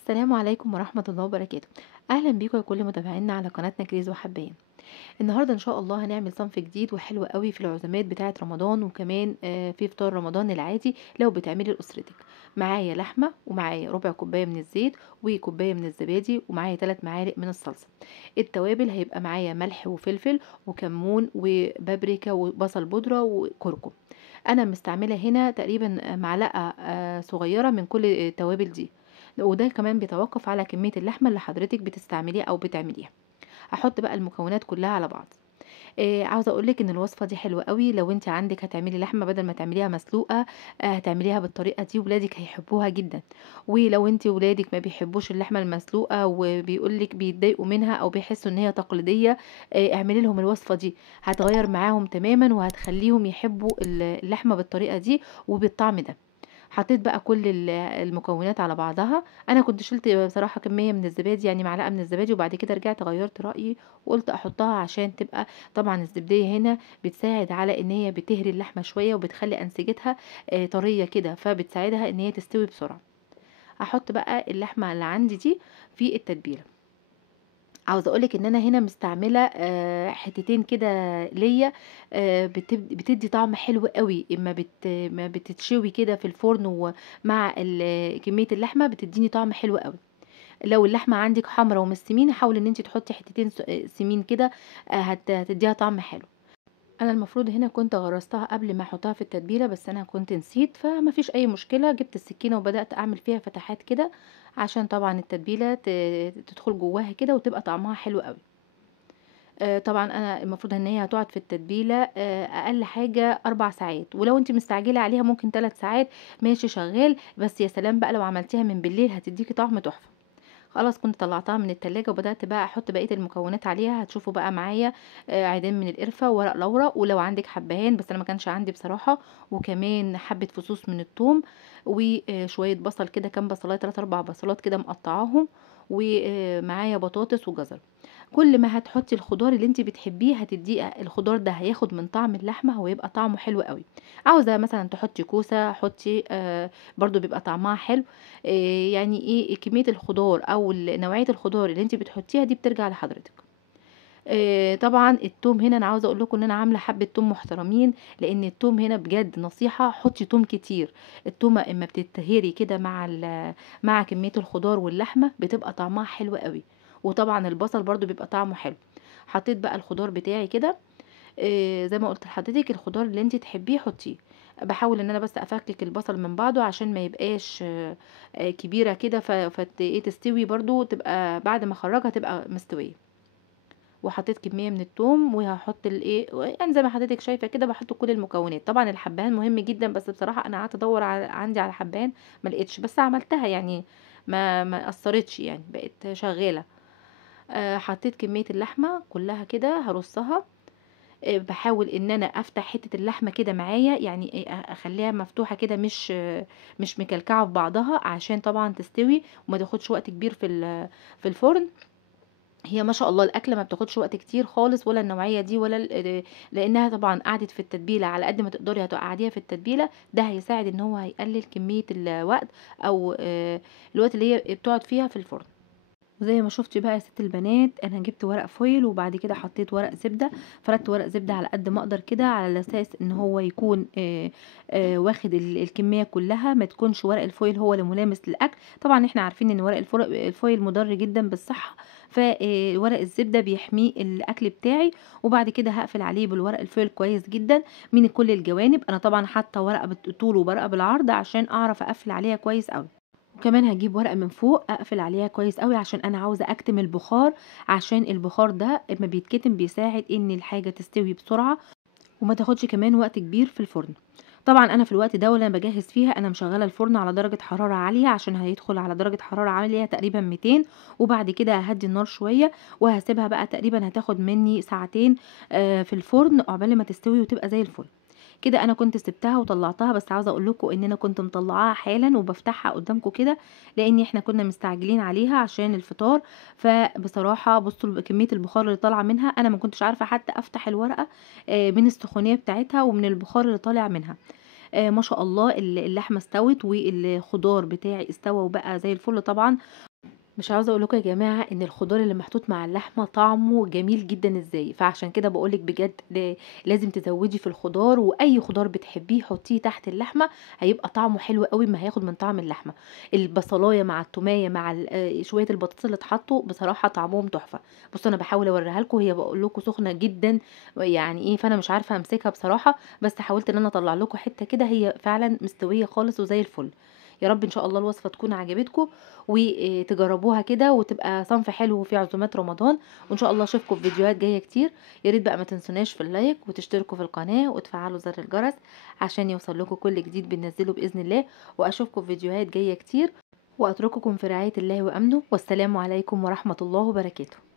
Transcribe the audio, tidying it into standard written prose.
السلام عليكم ورحمة الله وبركاته. أهلا بيكم يا كل متابعينا على قناتنا كريز وحباية. النهاردة إن شاء الله هنعمل صنف جديد وحلو قوي في العزومات بتاعة رمضان، وكمان في فطار رمضان العادي لو بتعملي لأسرتك. معايا لحمة، ومعايا ربع كوباية من الزيت، وكوباية من الزبادي، ومعايا 3 معالق من الصلصة. التوابل هيبقى معايا ملح وفلفل وكمون وبابريكا وبصل بودرة وكركم. انا مستعمله هنا تقريبا معلقه صغيره من كل التوابل دي، وده كمان بيتوقف على كميه اللحمه اللي حضرتك بتستعمليها او بتعمليها. هحط بقى المكونات كلها على بعض. عاوزه اقولك ان الوصفه دي حلوه قوي لو انت عندك هتعملي لحمه بدل ما تعمليها مسلوقه. هتعمليها بالطريقه دي ولادك هيحبوها جدا. ولو انت ولادك ما بيحبوش اللحمه المسلوقه وبيقولك بيتضايقوا منها او بيحسوا ان هي تقليديه، اعملي لهم الوصفه دي. هتغير معاهم تماما وهتخليهم يحبوا اللحمه بالطريقه دي وبالطعم ده. حطيت بقى كل المكونات على بعضها. انا كنت شلت بصراحه كميه من الزبادي، يعني معلقه من الزبادي، وبعد كده رجعت غيرت رايي وقلت احطها عشان تبقى، طبعا الزبديه هنا بتساعد على ان هي بتهري اللحمه شويه وبتخلي انسجتها طريه كده، فبتساعدها ان هي تستوي بسرعه. احط بقى اللحمه اللي عندي دي في التتبيله. عاوزه اقولك ان انا هنا مستعمله حتتين كده ليا. بتدي طعم حلو قوي اما ما بتتشوي كده في الفرن، ومع كميه اللحمه بتديني طعم حلو قوي. لو اللحمه عندك حمرا ومش سمينه، حاولي ان انت تحطي حتتين سمين كده. هتديها طعم حلو. انا المفروض هنا كنت غرستها قبل ما احطها في التتبيله، بس انا كنت نسيت، فما فيش اي مشكله. جبت السكينه وبدات اعمل فيها فتحات كده عشان طبعا التتبيله تدخل جواها كده وتبقى طعمها حلو قوي. طبعا انا المفروض ان هي هتقعد في التتبيله اقل حاجه 4 ساعات، ولو انت مستعجله عليها ممكن 3 ساعات. ماشي شغال، بس يا سلام بقى لو عملتيها من بالليل هتديكي طعم تحفه. خلاص كنت طلعتها من التلاجة وبدأت بقى احط بقية المكونات عليها. هتشوفوا بقى معايا عيدان من القرفة وورق لورا، ولو عندك حبهان، بس انا ما كانش عندي بصراحة. وكمان حبة فصوص من الثوم، وشوية بصل كده، كام بصلايه 3 4 بصلات كده مقطعاهم. ومعايا بطاطس وجزر. كل ما هتحطي الخضار اللي انت بتحبيه هتديه، الخضار ده هياخد من طعم اللحمه ويبقى طعمه حلو قوي. عاوزه مثلا تحطي كوسه حطي، برضو بيبقى طعمها حلو. يعني ايه كميه الخضار او نوعيه الخضار اللي انت بتحطيها دي بترجع لحضرتك. طبعا التوم هنا انا عاوزه اقول لكم ان انا عامله حبه توم محترمين، لان التوم هنا بجد نصيحه، حطي توم كتير. التومه اما بتتهري كده مع كميه الخضار واللحمه بتبقى طعمها حلو قوي. وطبعا البصل برضو بيبقى طعمه حلو. حطيت بقى الخضار بتاعي كده. زي ما قلت لحضرتك الخضار اللي انت تحبيه حطيه. بحاول ان انا بس افكك البصل من بعضه عشان ما يبقاش كبيره كده، ايه تستوي برضو، تبقى بعد ما اخرجها تبقى مستويه. وحطيت كميه من الثوم، وهحط الايه، يعني زي ما حضرتك شايفه كده بحط كل المكونات. طبعا الحبهان مهم جدا، بس بصراحه انا قعدت ادور عندي على حبهان ما لقيتش، بس عملتها يعني. ما اثرتش يعني، بقت شغاله. حطيت كميه اللحمه كلها كده هرصها. باحاول إن أنا أفتح حتة اللحمة كده معايا، يعني أخلّيها مفتوحة كده، مش مكلكعة في بعضها، عشان طبعًا تستوي وما تاخدش وقت كبير في الفرن. هي ما شاء الله الأكلة ما بتاخدش وقت كتير خالص، ولا النوعية دي ولا لإنها طبعًا قعدت في التتبيلة على قد ما تقدري هتقعّديها في التتبيلة. ده هيساعد إن هو هيقلل كمية الوقت، أو الوقت اللي هي بتقعد فيها في الفرن. وزي ما شفتي بقى يا ست البنات، انا جبت ورق فويل وبعد كده حطيت ورق زبده. فردت ورق زبده على قد ما اقدر كده، على اساس ان هو يكون واخد الكميه كلها، ما تكونش ورق الفويل هو اللي ملامس للاكل. طبعا احنا عارفين ان ورق الفويل مضر جدا بالصحه، فورق الزبده بيحمي الاكل بتاعي. وبعد كده هقفل عليه بالورق الفويل كويس جدا من كل الجوانب. انا طبعا حاطه ورقه بالطول وورقه بالعرض عشان اعرف اقفل عليها كويس قوي. وكمان هاجيب ورقة من فوق أقفل عليها كويس قوي، عشان أنا عاوزة أكتم البخار. عشان البخار ده اما بيتكتم بيساعد إن الحاجة تستوي بسرعة، وما تاخدش كمان وقت كبير في الفرن. طبعا أنا في الوقت ده وأنا بجهز فيها أنا مشغلة الفرن على درجة حرارة عالية، عشان هيدخل على درجة حرارة عالية تقريبا 200. وبعد كده ههدي النار شوية وهسيبها بقى، تقريبا هتاخد مني ساعتين في الفرن عقبال ما تستوي وتبقى زي الفل. كده انا كنت سبتها وطلعتها، بس عاوزه اقول لكم ان انا كنت مطلعاها حالا وبفتحها قدامكم كده، لان احنا كنا مستعجلين عليها عشان الفطار. فبصراحه بصوا كميه البخار اللي طالعه منها، انا ما كنتش عارفه حتى افتح الورقه من السخونيه بتاعتها ومن البخار اللي طالع منها. ما شاء الله اللحمه استوت والخضار بتاعي استوى وبقى زي الفل طبعا. مش عاوزة اقول لكم يا جماعة ان الخضار اللي محطوط مع اللحمة طعمه جميل جدًا ازاي، فعشان كده باقول لِك بجد لازم تزوّدي في الخضار، وأي خضار بتحبيه حطيه تحت اللحمة، هيبقى طعمه حلو أوي ما هياخد من طعم اللحمة. البصلاية مع التومية مع شوية البطاطس اللي اتحطوا بصراحة طعمهم تحفة. بُصّوا أنا باحاول اوريها لكم، هي باقول لكم سخنة جدًا يعني إيه، فأنا مش عارفة أمسكها بصراحة، بس حاولت إن أنا أطلّع لكم حتة كده هي فعلًا مستوية خالص وزي الفل. يا رب إن شاء الله الوصفة تكون عجبتكم، وتجربوها كده وتبقى صنف حلو في عزومات رمضان، وإن شاء الله أشوفكم في فيديوهات جاية كتير. يا ريت بقى ما تنسوناش في اللايك وتشتركوا في القناة وتفعلوا زر الجرس عشان يوصل لكم كل جديد بننزله بإذن الله، وأشوفكم في فيديوهات جاية كتير، وأترككم في رعاية الله وأمنه، والسلام عليكم ورحمة الله وبركاته.